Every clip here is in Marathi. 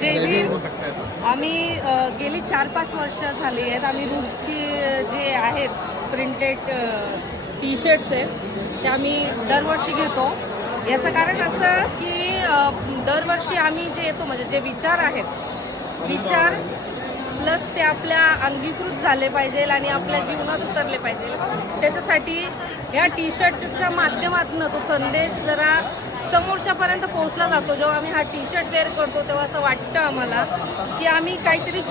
जय भीम. आम्ही गेली 4-5 वर्ष झाली आहेत. आम्ही रूट्सची जे आहेत प्रिंटेड टी शर्ट्स आहेत ते आम्ही दरवर्षी घेतो. याचं कारण असं की दरवर्षी आम्ही जे येतो म्हणजे जे विचार आहेत विचार प्लस ते आपल्या अंगीकृत झाले पाहिजे आणि आपल्या जीवनात उतरले पाहिजे. त्याच्यासाठी ह्या टी शर्टच्या माध्यमातून तो संदेश जरा समोरच्यापर्यंत पोहोचला जातो. जेव्हा आम्ही हा टी शर्ट वेअर करतो तेव्हा असं वाटतं आम्हाला की आम्ही काहीतरी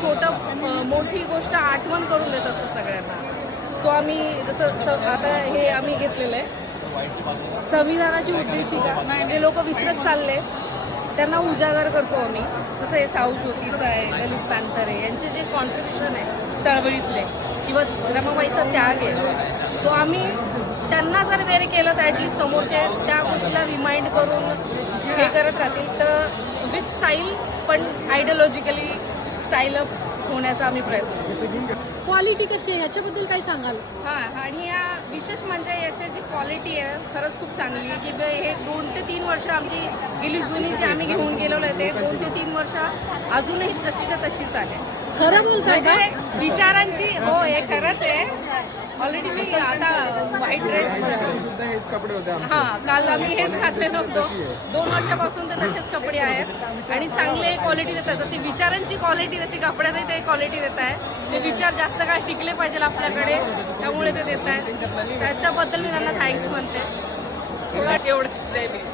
मोठी गोष्ट आठवण करून देत असतो सगळ्यांना. सो आम्ही जसं आता हे आम्ही घेतलेलं आहे संविधानाची उद्देशिका. जे लोक विसरत चालले त्यांना उजागर करतो आम्ही. जसं हे साऊ ज्योतीचं आहे, ललित तांतरे यांचे जे कॉन्ट्रिब्युशन आहे चळवळीतले किंवा रमाबाईचा त्याग आहे तो आम्ही त्यांना जर वेअर केलं तर ॲटलिस्ट समोरचे त्या गोष्टीला रिमाइंड करून हे करत राहतील. तर विथ स्टाईल पण आयडिओलॉजिकली स्टाईल अप होण्याचा आम्ही प्रयत्न. क्वालिटी कशी आहे याच्याबद्दल काय सांगाल? आणि या विशेष म्हणजे याची जी क्वालिटी आहे खरंच खूप चांगली आहे. की हे 2 ते 3 वर्ष आमची गेली जुनी जी आम्ही घेऊन गेलेलो आहे ते 2 ते 3 वर्ष अजूनही तशीच्या तशीच आहे. खरं बोलताय का? म्हणजे विचारांची हो हे खरंच आहे. ऑलरेडी मी आता व्हाईट ड्रेस काल आम्ही हेच घातलेलं होतं. 2 वर्षापासून ते तसेच कपडे आहेत आणि चांगले क्वालिटी देतात. जशी विचारांची क्वालिटी जशी कपड्यातही ते क्वालिटी देत आहे. ते विचार जास्त काळ टिकले पाहिजे आपल्याकडे त्यामुळे ते देत आहेत. त्याच्याबद्दल मी त्यांना थँक्स म्हणते. एवढंच.